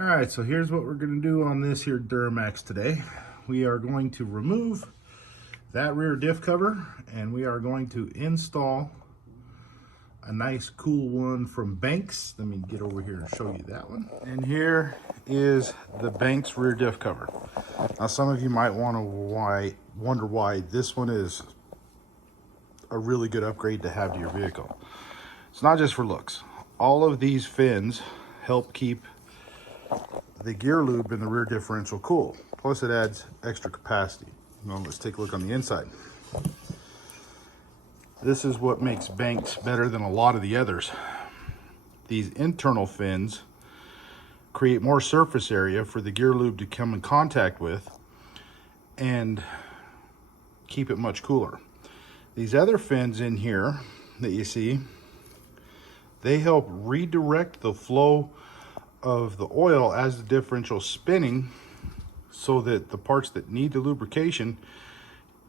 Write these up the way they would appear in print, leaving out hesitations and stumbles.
All right, so here's what we're going to do on this here Duramax today. We are going to remove that rear diff cover and we are going to install a nice cool one from Banks. Let me get over here and show you that one. And here is the Banks rear diff cover. Now some of you might wonder why this one is a really good upgrade to have to your vehicle. It's not just for looks. All of these fins help keep the gear lube in the rear differential cool. Plus it adds extra capacity. Now let's take a look on the inside. This is what makes Banks better than a lot of the others. These internal fins create more surface area for the gear lube to come in contact with and keep it much cooler. These other fins in here that you see, they help redirect the flow of the oil as the differential spinning so that the parts that need the lubrication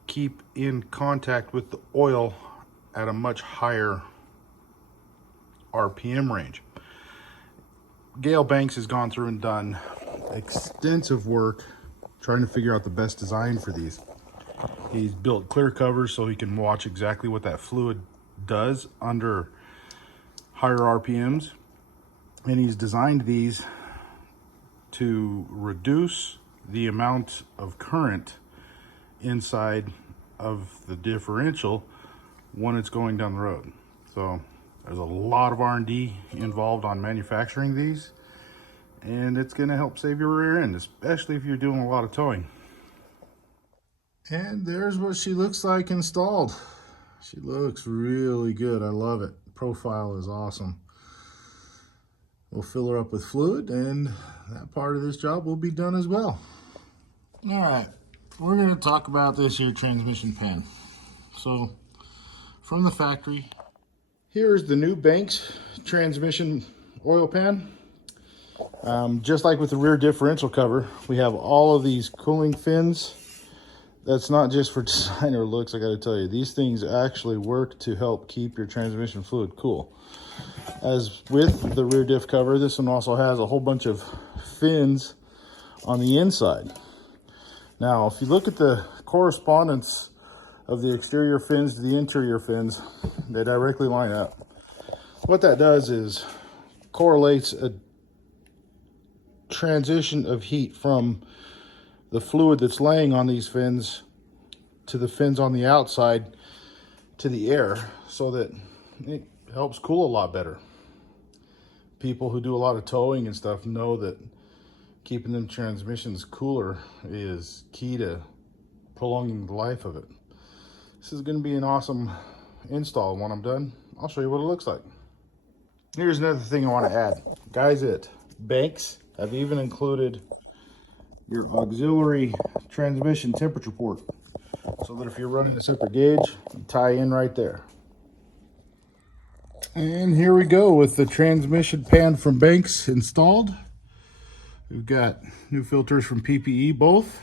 keep in contact with the oil at a much higher RPM range. Gail Banks has gone through and done extensive work trying to figure out the best design for these. He's built clear covers so he can watch exactly what that fluid does under higher RPMs. And he's designed these to reduce the amount of current inside of the differential when it's going down the road. So there's a lot of R&D involved on manufacturing these, and it's going to help save your rear end, especially if you're doing a lot of towing. And there's what she looks like installed. She looks really good. I love it. Profile is awesome. We'll fill her up with fluid and that part of this job will be done as well. All right, we're going to talk about this here transmission pan. So from the factory, here's the new Banks transmission oil pan. Just like with the rear differential cover, we have all of these cooling fins. That's not just for design or looks, I got to tell you. These things actually work to help keep your transmission fluid cool. As with the rear diff cover, this one also has a whole bunch of fins on the inside. Now, if you look at the correspondence of the exterior fins to the interior fins, they directly line up. What that does is correlates a transition of heat from the fluid that's laying on these fins to the fins on the outside to the air, so that it helps cool a lot better. People who do a lot of towing and stuff know that keeping them transmissions cooler is key to prolonging the life of it. This is going to be an awesome install. When I'm done, I'll show you what it looks like. Here's another thing I want to add. Guys at Banks have even included your auxiliary transmission temperature port, so that if you're running a separate gauge, you tie in right there. And here we go with the transmission pan from Banks installed. We've got new filters from PPE both.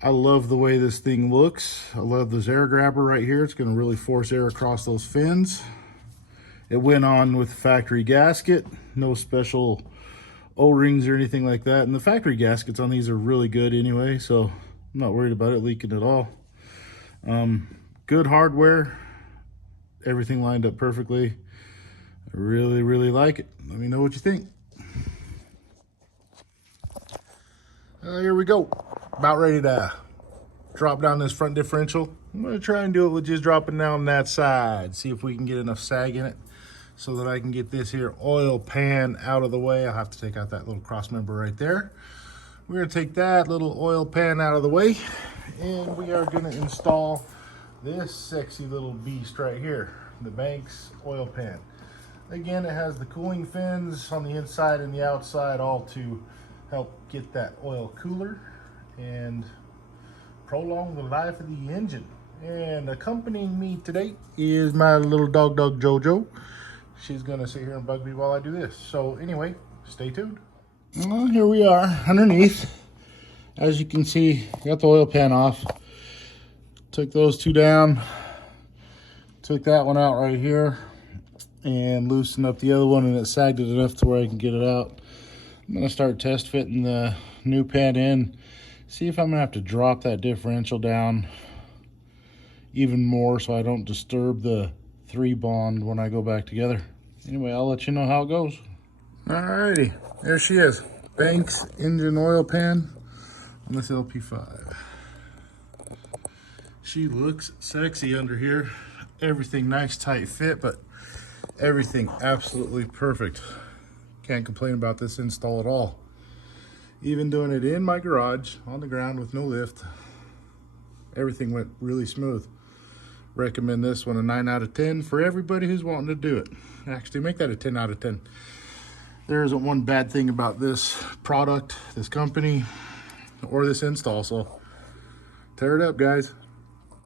I love the way this thing looks. I love this air grabber right here. It's going to really force air across those fins. It went on with the factory gasket. No special O-rings or anything like that. And the factory gaskets on these are really good anyway, so I'm not worried about it leaking at all. Good hardware. Everything lined up perfectly. I really, really like it. Let me know what you think. Here we go. About ready to drop down this front differential. I'm going to try and do it with just dropping down that side. See if we can get enough sag in it so that I can get this here oil pan out of the way. I'll have to take out that little cross member right there. We're going to take that little oil pan out of the way, and we are going to install this sexy little beast right here, the Banks oil pan. Again, it has the cooling fins on the inside and the outside, all to help get that oil cooler and prolong the life of the engine. And accompanying me today is my little dog Jojo. She's gonna sit here and bug me while I do this. So anyway, stay tuned. Well, here we are underneath. As you can see, got the oil pan off. Took those two down. Took that one out right here and loosened up the other one, and it sagged it enough to where I can get it out. I'm gonna start test fitting the new pan in, see if I'm gonna have to drop that differential down even more so I don't disturb the 3 bond when I go back together. Anyway, I'll let you know how it goes. Alrighty, there she is. Banks engine oil pan on this LP5. She looks sexy under here. Everything nice tight fit, but everything absolutely perfect. Can't complain about this install at all. Even doing it in my garage on the ground with no lift, everything went really smooth. Recommend this one a 9 out of 10 for everybody who's wanting to do it. Actually, make that a 10 out of 10. There isn't one bad thing about this product, this company, or this install, so tear it up, guys.